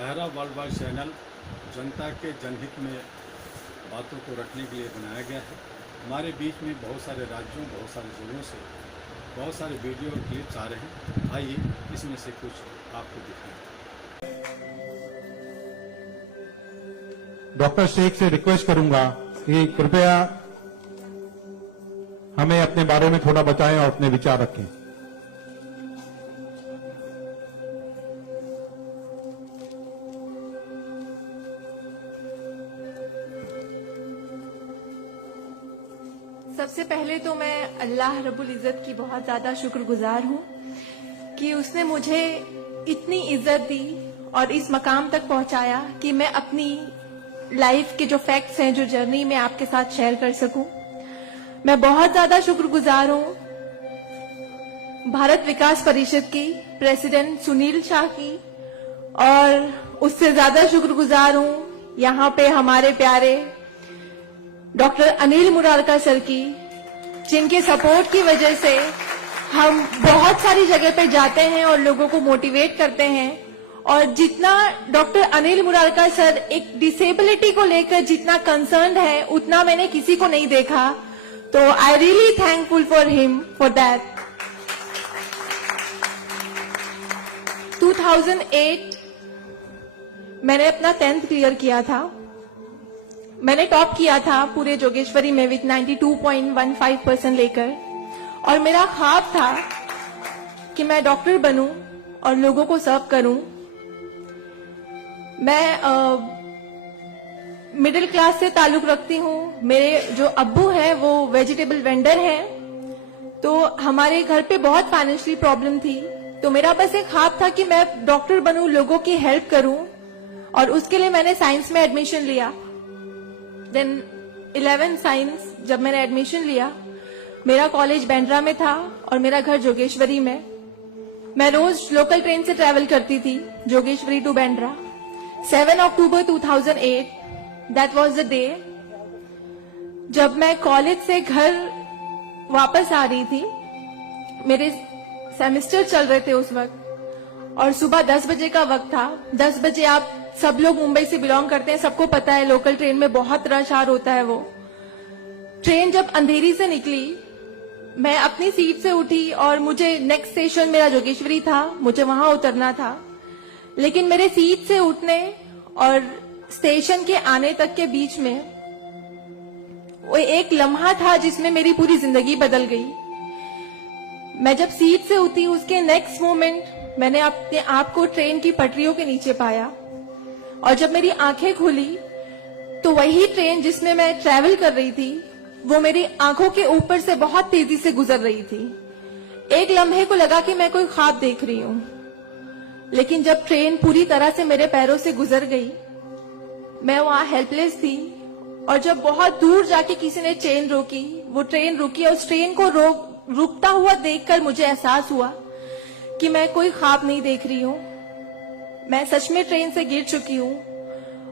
अहरा world wide channel जनता के जनहित में बातों को रखने के लिए बनाया गया है। हमारे बीच में बहुत सारे राज्यों, बहुत सारे जिलों से बहुत सारे वीडियो और क्लिप्स आ रहे हैं। आइए इसमें से कुछ आपको दिखाएं। डॉक्टर शेख से रिक्वेस्ट करूंगा कि कृपया हमें अपने बारे में थोड़ा बताएं और अपने विचार रखें। सबसे पहले तो मैं अल्लाह रब्बुल इज़्ज़त की बहुत ज्यादा शुक्रगुजार हूँ कि उसने मुझे इतनी इज्जत दी और इस मकाम तक पहुंचाया कि मैं अपनी लाइफ के जो फैक्ट्स हैं, जो जर्नी में आपके साथ शेयर कर सकूं। मैं बहुत ज्यादा शुक्रगुजार हूँ भारत विकास परिषद की प्रेसिडेंट सुनील शाह की, और उससे ज्यादा शुक्रगुजार हूँ यहाँ पे हमारे प्यारे डॉक्टर अनिल मुरारका सर की, जिनके सपोर्ट की वजह से हम बहुत सारी जगह पे जाते हैं और लोगों को मोटिवेट करते हैं। और जितना डॉक्टर अनिल मुरारका सर एक डिसेबिलिटी को लेकर जितना कंसर्न है, उतना मैंने किसी को नहीं देखा। तो I really thankful for him for that. 2008 मैंने अपना 10th क्लियर किया था। मैंने टॉप किया था पूरे जोगेश्वरी में विथ 92.15% लेकर, और मेरा ख्वाब था कि मैं डॉक्टर बनूं और लोगों को सर्व करूं। मैं मिडिल क्लास से ताल्लुक रखती हूं। मेरे जो अब्बू हैं वो वेजिटेबल वेंडर हैं, तो हमारे घर पे बहुत फाइनेंशियली प्रॉब्लम थी। तो मेरा बस एक ख्वाब था कि मैं डॉक्टर बनूं, लोगों की हेल्प करूं, और उसके लिए मैंने साइंस में एडमिशन लिया। देन 11 साइंस जब मैंने एडमिशन लिया, मेरा कॉलेज बैंड्रा में था और मेरा घर जोगेश्वरी में। मैं रोज लोकल ट्रेन से ट्रैवल करती थी जोगेश्वरी टू बैंड्रा। 7 अक्टूबर 2008 दैट वाज द डे जब मैं कॉलेज से घर वापस आ रही थी। मेरे सेमेस्टर चल रहे थे उस वक्त, और सुबह 10 बजे का वक्त था। 10 बजे आप सब लोग मुंबई से बिलोंग करते हैं, सबको पता है लोकल ट्रेन में बहुत रश आर होता है। वो ट्रेन जब अंधेरी से निकली, मैं अपनी सीट से उठी और मुझे नेक्स्ट स्टेशन मेरा जोगेश्वरी था, मुझे वहां उतरना था। लेकिन मेरे सीट से उठने और स्टेशन के आने तक के बीच में वो एक लम्हा था जिसमें मेरी पूरी जिंदगी बदल गई। मैं जब सीट से उठी, उसके नेक्स्ट मोमेंट मैंने अपने आप को ट्रेन की पटरियों के नीचे पाया, और जब मेरी आंखें खुली तो वही ट्रेन जिसमें मैं ट्रैवल कर रही थी वो मेरी आंखों के ऊपर से बहुत तेजी से गुजर रही थी। एक लम्हे को लगा कि मैं कोई ख्वाब देख रही हूं, लेकिन जब ट्रेन पूरी तरह से मेरे पैरों से गुजर गई, मैं वहां हेल्पलेस थी। और जब बहुत दूर जाके किसी ने ट्रेन रोकी, वो ट्रेन रुकी, और उस ट्रेन को रुकता हुआ देखकर मुझे एहसास हुआ कि मैं कोई ख्वाब नहीं देख रही हूं, मैं सच में ट्रेन से गिर चुकी हूं,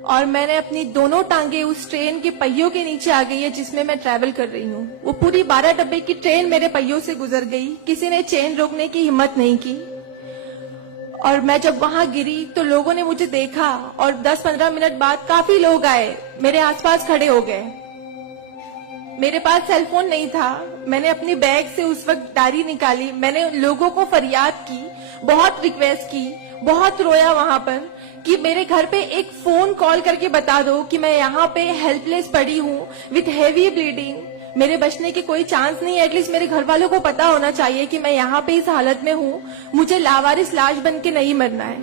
और मैंने अपनी दोनों टांगे उस ट्रेन के पहियों के नीचे आ गई है जिसमें मैं ट्रैवल कर रही हूं। वो पूरी 12 डब्बे की ट्रेन मेरे पहियों से गुजर गई। किसी ने चेन रोकने की हिम्मत नहीं की। और मैं जब वहां गिरी तो लोगों ने मुझे देखा, और 10-15 मिनट बाद काफी लोग आए, मेरे आसपास खड़े हो गए। मेरे पास सेलफोन नहीं था। मैंने अपनी बैग से उस वक्त डायरी निकाली, मैंने लोगों को फरियाद की, बहुत रिक्वेस्ट की, बहुत रोया वहां पर कि मेरे घर पे एक फोन कॉल करके बता दो कि मैं यहाँ पे हेल्पलेस पड़ी हूँ विथ हेवी ब्लीडिंग, मेरे बचने की कोई चांस नहीं है। एटलीस्ट मेरे घर वालों को पता होना चाहिए कि मैं यहाँ पे इस हालत में हूँ, मुझे लावारिस लाश बन के नहीं मरना है।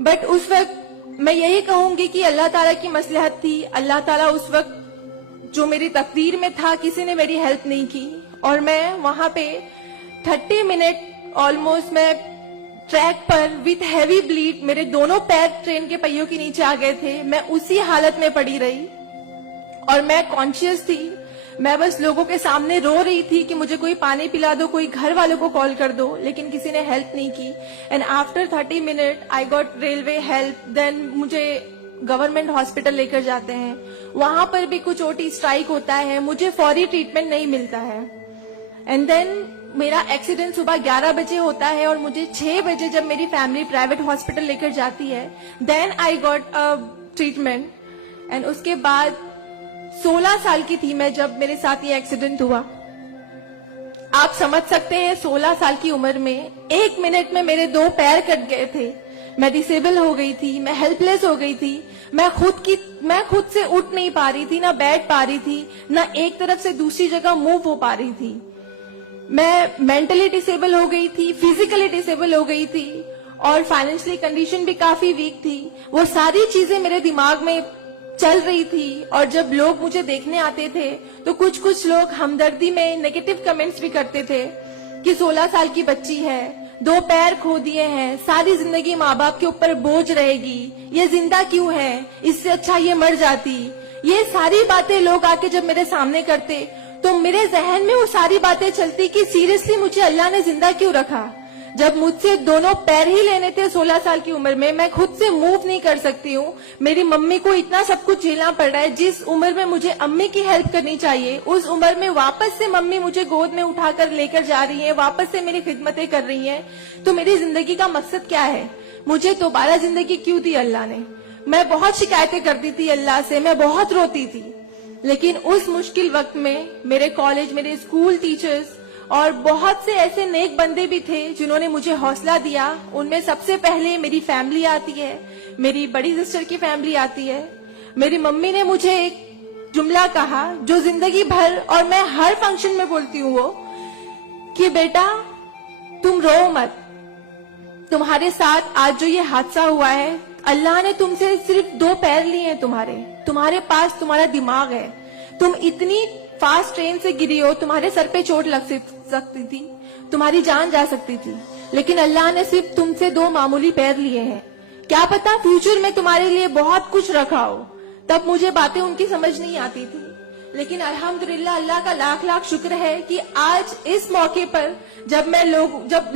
बट उस वक्त मैं यही कहूंगी कि अल्लाह ताला की मसलहत थी। अल्लाह ताला उस वक्त जो मेरी तकदीर में था, किसी ने मेरी हेल्प नहीं की, और मैं वहां पे 30 मिनट ऑलमोस्ट मैं ट्रैक पर विथ हैवी ब्लीड, मेरे दोनों पैर ट्रेन के पहियों के नीचे आ गए थे। मैं उसी हालत में पड़ी रही और मैं कॉन्शियस थी। मैं बस लोगों के सामने रो रही थी कि मुझे कोई पानी पिला दो, कोई घर वालों को कॉल कर दो, लेकिन किसी ने हेल्प नहीं की। And after 30 minute I got railway help. Then मुझे गवर्नमेंट हॉस्पिटल लेकर जाते हैं, वहां पर भी कुछ ओटी स्ट्राइक होता है, मुझे फौरी ट्रीटमेंट नहीं मिलता है। एंड देन मेरा एक्सीडेंट सुबह 11 बजे होता है और मुझे 6 बजे जब मेरी फैमिली प्राइवेट हॉस्पिटल लेकर जाती है, then I got a treatment. And उसके बाद 16 साल की थी मैं जब मेरे साथ ये एक्सीडेंट हुआ। आप समझ सकते हैं 16 साल की उम्र में 1 मिनट में मेरे 2 पैर कट गए थे, मैं डिसेबल हो गई थी, मैं हेल्पलेस हो गई थी, मैं खुद से उठ नहीं पा रही थी, ना बैठ पा रही थी, ना एक तरफ से दूसरी जगह मूव हो पा रही थी। मैं मेंटली डिसेबल हो गई थी, फिजिकली डिसेबल हो गई थी और फाइनेंशियली कंडीशन भी काफी वीक थी। वो सारी चीजें मेरे दिमाग में चल रही थी और जब लोग मुझे देखने आते थे तो कुछ लोग हमदर्दी में नेगेटिव कमेंट्स भी करते थे कि 16 साल की बच्ची है, 2 पैर खो दिए हैं, सारी जिंदगी माँ बाप के ऊपर बोझ रहेगी, ये जिंदा क्यों है, इससे अच्छा ये मर जाती। ये सारी बातें लोग आके जब मेरे सामने करते तो मेरे जहन में वो सारी बातें चलती कि सीरियसली मुझे अल्लाह ने जिंदा क्यों रखा, जब मुझसे दोनों पैर ही लेने थे 16 साल की उम्र में, मैं खुद से मूव नहीं कर सकती हूँ। मेरी मम्मी को इतना सब कुछ झेलना पड़ रहा है। जिस उम्र में मुझे अम्मी की हेल्प करनी चाहिए उस उम्र में वापस से मम्मी मुझे गोद में उठाकर लेकर जा रही है, वापस से मेरी खिदमतें कर रही है। तो मेरी जिंदगी का मकसद क्या है, मुझे दोबारा जिंदगी क्यों दी अल्लाह ने। मैं बहुत शिकायतें करती थी अल्लाह से, मैं बहुत रोती थी, लेकिन उस मुश्किल वक्त में मेरे कॉलेज, मेरे स्कूल टीचर्स और बहुत से ऐसे नेक बंदे भी थे जिन्होंने मुझे हौसला दिया। उनमें सबसे पहले मेरी फैमिली आती है, मेरी बड़ी सिस्टर की फैमिली आती है। मेरी मम्मी ने मुझे एक जुमला कहा जो जिंदगी भर और मैं हर फंक्शन में बोलती हूँ, वो कि बेटा तुम रो मत, तुम्हारे साथ आज जो ये हादसा हुआ है, अल्लाह ने तुमसे सिर्फ 2 पैर लिए हैं, तुम्हारे पास तुम्हारा दिमाग है, तुम इतनी फास्ट ट्रेन से गिरी हो, तुम्हारे सर पे चोट लग सकती थी, तुम्हारी जान जा सकती थी, लेकिन अल्लाह ने सिर्फ तुमसे 2 मामूली पैर लिए हैं। क्या पता फ्यूचर में तुम्हारे लिए बहुत कुछ रखा हो। तब मुझे बातें उनकी समझ नहीं आती थी, लेकिन अल्हम्दुलिल्लाह अल्लाह का लाख लाख शुक्र है कि आज इस मौके पर जब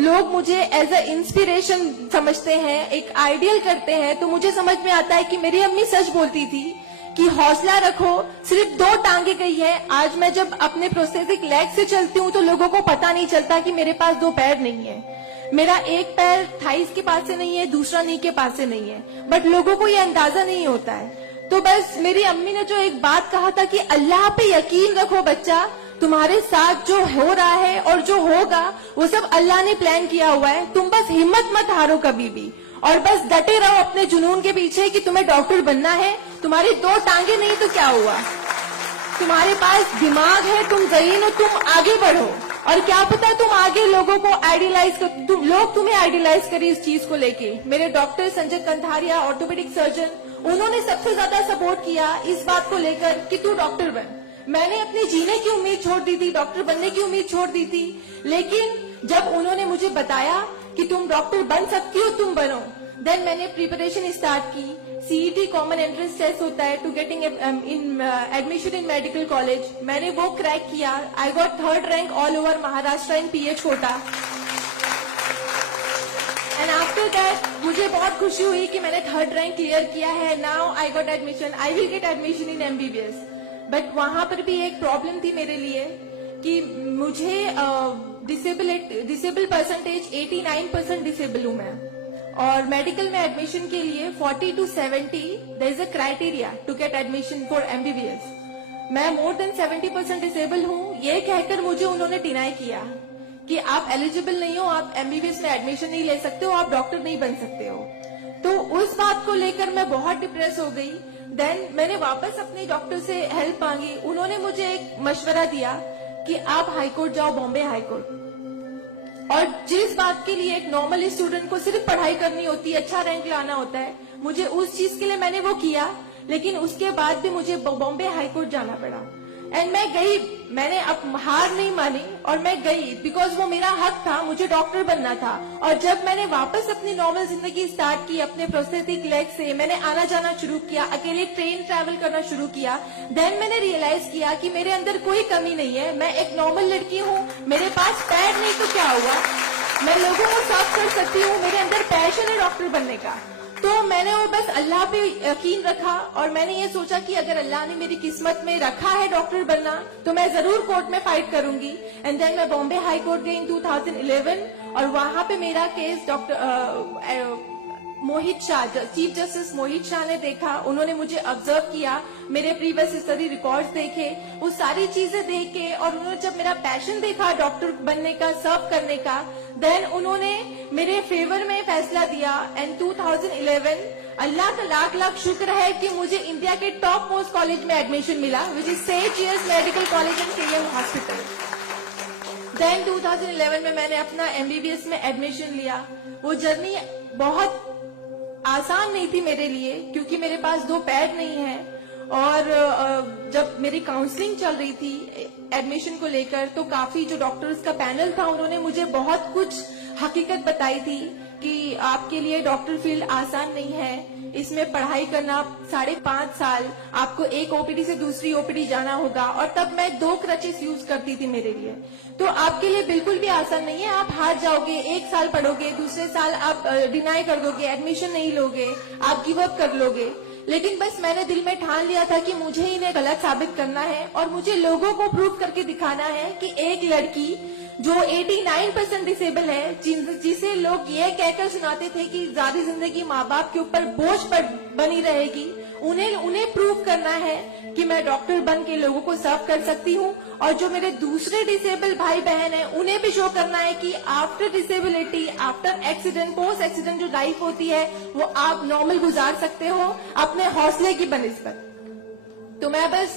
लोग मुझे एज अ इंस्पिरेशन समझते हैं, एक आइडियल करते हैं, तो मुझे समझ में आता है कि मेरी अम्मी सच बोलती थी कि हौसला रखो, सिर्फ 2 टांगे गई है। आज मैं जब अपने प्रोस्थेटिक लेग से चलती हूँ तो लोगों को पता नहीं चलता कि मेरे पास 2 पैर नहीं है, मेरा एक पैर थाइस के पास से नहीं है, दूसरा नी के पास से नहीं है, बट लोगों को ये अंदाजा नहीं होता है। तो बस मेरी अम्मी ने जो एक बात कहा था कि अल्लाह पे यकीन रखो बच्चा, तुम्हारे साथ जो हो रहा है और जो होगा वो सब अल्लाह ने प्लान किया हुआ है, तुम बस हिम्मत मत हारो कभी भी और बस डटे रहो अपने जुनून के पीछे कि तुम्हें डॉक्टर बनना है। तुम्हारी 2 टांगे नहीं तो क्या हुआ, तुम्हारे पास दिमाग है, तुम जहीन हो, तुम आगे बढ़ो। और क्या पता तुम आगे लोगों को लोग तुम्हें आइडियलाइज करें इस चीज को लेके। मेरे डॉक्टर संजय कंधारिया, ऑर्थोपेडिक सर्जन, उन्होंने सबसे ज्यादा सपोर्ट किया इस बात को लेकर कि तू डॉक्टर बन। मैंने अपने जीने की उम्मीद छोड़ दी थी, डॉक्टर बनने की उम्मीद छोड़ दी थी, लेकिन जब उन्होंने मुझे बताया कि तुम डॉक्टर बन सकती हो, तुम बनो, देन मैंने प्रिपरेशन स्टार्ट की। सीईटी कॉमन एंट्रेंस टेस्ट होता है to getting admission in medical college, मैंने वो क्रैक किया। I got 3rd rank all over Maharashtra in PH quota. And after that मुझे बहुत खुशी हुई कि मैंने 3rd रैंक क्लियर किया है। Now I got admission, I will get admission in MBBS. But वहां पर भी एक प्रॉब्लम थी मेरे लिए कि मुझे डिसेबल परसेंटेज 89% डिसेबल हूं मैं, और मेडिकल में एडमिशन के लिए 40 to 70 there is a criteria to get admission for MBBS. मैं मोर देन 70% डिसेबल हूँ, ये कहकर मुझे उन्होंने डिनाई किया कि आप एलिजिबल नहीं हो, आप एमबीबीएस में एडमिशन नहीं ले सकते हो, आप डॉक्टर नहीं बन सकते हो। तो उस बात को लेकर मैं बहुत डिप्रेस हो गई। देन मैंने वापस अपने डॉक्टर से हेल्प मांगी, उन्होंने मुझे एक मशवरा दिया कि आप हाईकोर्ट जाओ, बॉम्बे हाईकोर्ट। और जिस बात के लिए एक नॉर्मल स्टूडेंट को सिर्फ पढ़ाई करनी होती है, अच्छा रैंक लाना होता है, मुझे उस चीज के लिए मैंने वो किया, लेकिन उसके बाद भी मुझे बॉम्बे हाईकोर्ट जाना पड़ा। एंड मैं गई, मैंने अब हार नहीं मानी और मैं गई बिकॉज वो मेरा हक था, मुझे डॉक्टर बनना था। और जब मैंने वापस अपनी नॉर्मल जिंदगी स्टार्ट की अपने प्रोस्थेटिक लेग से, मैंने आना जाना शुरू किया, अकेले ट्रेन ट्रैवल करना शुरू किया, देन मैंने रियलाइज किया कि मेरे अंदर कोई कमी नहीं है, मैं एक नॉर्मल लड़की हूँ, मेरे पास पैर नहीं तो क्या हुआ, मैं लोगों को सर्व कर सकती हूँ, मेरे अंदर पैशन है डॉक्टर बनने का। तो मैंने वो बस अल्लाह पे यकीन रखा और मैंने ये सोचा कि अगर अल्लाह ने मेरी किस्मत में रखा है डॉक्टर बनना तो मैं जरूर कोर्ट में फाइट करूंगी। एंड देन मैं बॉम्बे हाई कोर्ट गई इन 2011 और वहां पे मेरा केस डॉक्टर मोहित शाह, चीफ जस्टिस मोहित शाह ने देखा। उन्होंने मुझे ऑब्जर्व किया, मेरे प्रीवियस स्टडी रिकॉर्ड्स देखे, वो सारी चीजें देख के, और उन्होंने जब मेरा पैशन देखा डॉक्टर बनने का, सर्व करने का, देन उन्होंने मेरे फेवर में फैसला दिया। एंड 2011 अल्लाह का लाख लाख शुक्र है कि मुझे इंडिया के टॉप मोस्ट कॉलेज में एडमिशन मिला, which is Seth GS medical college and KEM hospital. Then 2011 में मैंने अपना एमबीबीएस में एडमिशन लिया। वो जर्नी बहुत आसान नहीं थी मेरे लिए, क्योंकि मेरे पास 2 पैड नहीं है। और जब मेरी काउंसलिंग चल रही थी एडमिशन को लेकर, तो काफी जो डॉक्टर्स का पैनल था उन्होंने मुझे बहुत कुछ हकीकत बताई थी कि आपके लिए डॉक्टर फील्ड आसान नहीं है, इसमें पढ़ाई करना 5.5 साल, आपको एक ओपीडी से दूसरी ओपीडी जाना होगा। और तब मैं 2 क्रचेस यूज करती थी मेरे लिए, तो आपके लिए बिल्कुल भी आसान नहीं है। आप हार जाओगे, 1 साल पढ़ोगे, दूसरे साल आप डिनाई कर दोगे, एडमिशन नहीं लोगे, आप गिव अप कर लोगे। लेकिन बस मैंने दिल में ठान लिया था कि मुझे इन्हें गलत साबित करना है और मुझे लोगों को प्रूव करके दिखाना है कि एक लड़की जो 89% डिसेबल है, जिसे लोग ये कहकर सुनाते थे कि सारी जिंदगी माँ बाप के ऊपर बोझ पर बनी रहेगी, उन्हें प्रूव करना है कि मैं डॉक्टर बन के लोगों को सर्व कर सकती हूँ। और जो मेरे दूसरे डिसेबल भाई बहन हैं, उन्हें भी शो करना है कि after disability, after accident, post accident जो लाइफ होती है वो आप नॉर्मल गुजार सकते हो अपने हौसले की बनिस्बत। तो मैं बस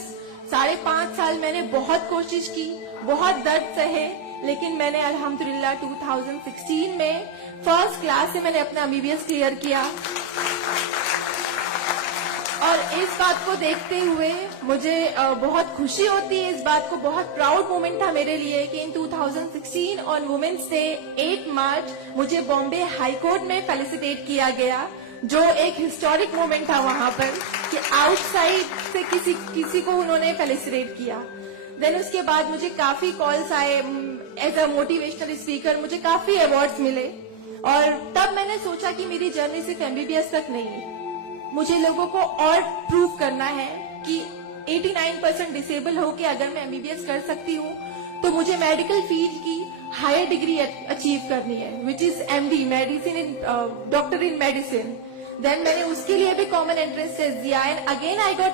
5.5 साल मैंने बहुत कोशिश की, बहुत दर्द सहे, लेकिन मैंने अल्हम्दुलिल्लाह 2016 में फर्स्ट क्लास से मैंने अपना एमबीबीएस क्लियर किया। और इस बात को देखते हुए मुझे बहुत खुशी होती है, इस बात को बहुत प्राउड मोमेंट था मेरे लिए कि इन 2016 ऑन वुमेन्स डे 8 मार्च मुझे बॉम्बे हाई कोर्ट में फेलिसिटेट किया गया, जो एक हिस्टोरिक मोमेंट था वहां पर कि आउटसाइड से किसी को उन्होंने फेलिसिटेट किया। देन उसके बाद मुझे काफी कॉल्स आए एज अ मोटिवेशनल स्पीकर, मुझे काफी अवार्ड्स मिले। और तब मैंने सोचा कि मेरी जर्नी सिर्फ एमबीबीएस तक नहीं, मुझे लोगों को और प्रूव करना है कि 89% डिसेबल होके अगर मैं एमबीबीएस कर सकती हूँ तो मुझे मेडिकल फील्ड की हायर डिग्री अचीव करनी है, which is MD, medicine in doctor in medicine. Then मैंने उसके लिए भी कॉमन एंट्रेंस टेस्ट दिया and again I got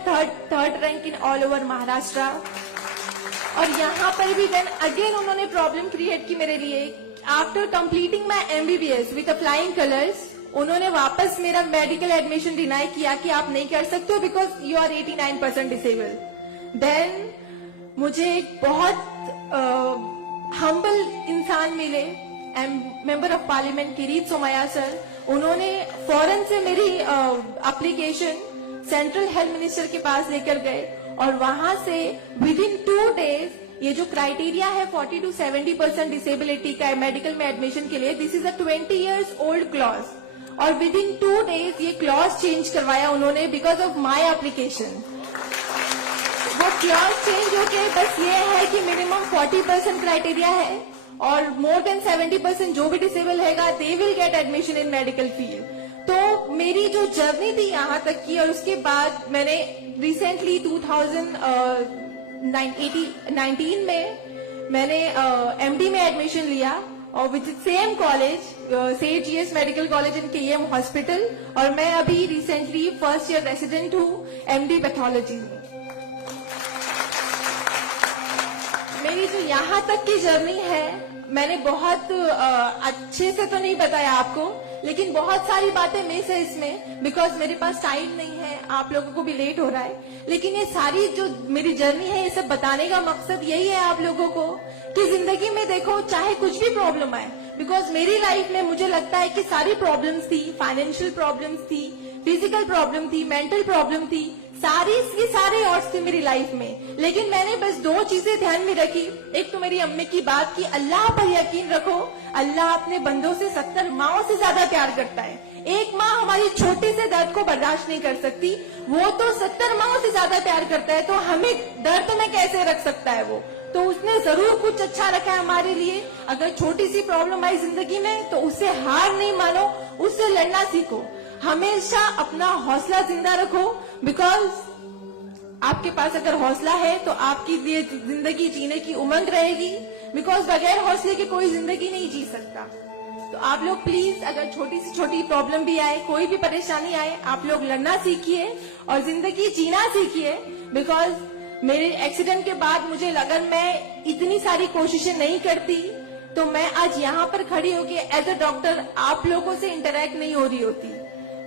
third rank in all over Maharashtra. और यहाँ पर भी देन अगेन उन्होंने प्रॉब्लम क्रिएट की मेरे लिए। After completing my MBBS with flying colours, उन्होंने वापस मेरा मेडिकल एडमिशन डिनाई किया कि आप नहीं कर सकते हो because you are 89% disable. Then मुझे एक बहुत हम्बल इंसान मिले, member of parliament Kirit Somaiya sir. उन्होंने फौरन से मेरी एप्लीकेशन सेंट्रल हेल्थ मिनिस्टर के पास लेकर गए और वहां से विद इन 2 डेज ये जो क्राइटेरिया है 40 to 70% डिसेबिलिटी का मेडिकल में एडमिशन के लिए, this is a 20 years old clause, और विद इन 2 डेज ये क्लॉज चेंज करवाया उन्होंने बिकॉज ऑफ माई एप्लीकेशन। वो क्लॉज चेंज होके बस ये है कि मिनिमम 40% क्राइटेरिया है और मोर देन 70% जो भी डिसेबल हैगा they will get admission in medical field. तो मेरी जो जर्नी थी यहाँ तक की, और उसके बाद मैंने रिसेंटली 2019 में मैंने एमडी में एडमिशन लिया और with same college Seth GS medical college and KEM hospital, और मैं अभी रिसेंटली फर्स्ट ईयर रेसिडेंट हूँ एमडी पैथोलॉजी में। मेरी जो यहाँ तक की जर्नी है मैंने बहुत अच्छे से तो नहीं बताया आपको, लेकिन बहुत सारी बातें मिस है इसमें बिकॉज मेरे पास टाइम नहीं है, आप लोगों को भी लेट हो रहा है। लेकिन ये सारी जो मेरी जर्नी है ये सब बताने का मकसद यही है आप लोगों को कि जिंदगी में देखो चाहे कुछ भी प्रॉब्लम आए, बिकॉज मेरी लाइफ में मुझे लगता है कि सारी प्रॉब्लम्स थी, फाइनेंशियल प्रॉब्लम्स थी, फिजिकल प्रॉब्लम थी, मेंटल प्रॉब्लम थी, सारे ऑड्स थे मेरी लाइफ में, लेकिन मैंने बस 2 चीजें ध्यान में रखी। एक तो मेरी अम्मी की बात कि अल्लाह पर यकीन रखो, अल्लाह अपने बंदों से 70 माओं से ज्यादा प्यार करता है। एक माँ हमारी छोटे से दर्द को बर्दाश्त नहीं कर सकती, वो तो 70 माओं से ज्यादा प्यार करता है, तो हमें दर्द में कैसे रख सकता है वो? तो उसने जरूर कुछ अच्छा रखा है हमारे लिए। अगर छोटी सी प्रॉब्लम आई जिंदगी में तो उससे हार नहीं मानो, उससे लड़ना सीखो। हमेशा अपना हौसला जिंदा रखो, बिकॉज आपके पास अगर हौसला है तो आपकी ये जिंदगी जीने की उमंग रहेगी, बिकॉज बगैर हौसले के कोई जिंदगी नहीं जी सकता। तो आप लोग प्लीज, अगर छोटी से छोटी प्रॉब्लम भी आए, कोई भी परेशानी आए, आप लोग लड़ना सीखिए और जिंदगी जीना सीखिए। बिकॉज मेरे एक्सीडेंट के बाद मुझे लगा मैं इतनी सारी कोशिशें नहीं करती तो मैं आज यहाँ पर खड़ी होके एज अ डॉक्टर आप लोगों से इंटरेक्ट नहीं हो रही होती।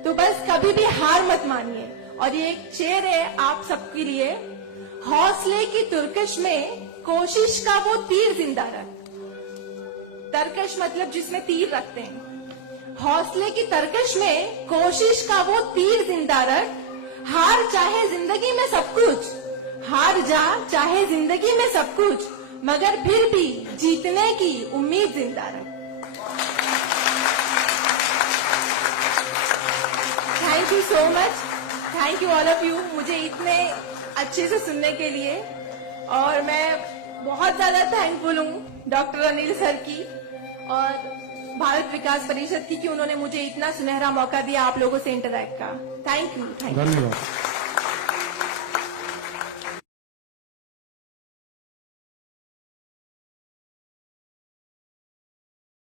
तो बस कभी भी हार मत मानिए। और ये एक शेर है आप सबके लिए, हौसले की तुर्कश में कोशिश का वो तीर जिंदा रख। तरकश मतलब जिसमें तीर रखते हैं। हौसले की तरकश में कोशिश का वो तीर जिंदा रख। हार चाहे जिंदगी में सब कुछ, हार जा चाहे जिंदगी में सब कुछ, मगर फिर भी जीतने की उम्मीद जिंदा रख। Thank you so much, thank you all of you, मुझे इतने अच्छे से सुनने के लिए। और मैं बहुत ज्यादा थैंकफुल हूँ डॉक्टर अनिल सर की और भारत विकास परिषद की कि उन्होंने मुझे इतना सुनहरा मौका दिया आप लोगों से इंटरैक्ट का। Thank you. धन्यवाद।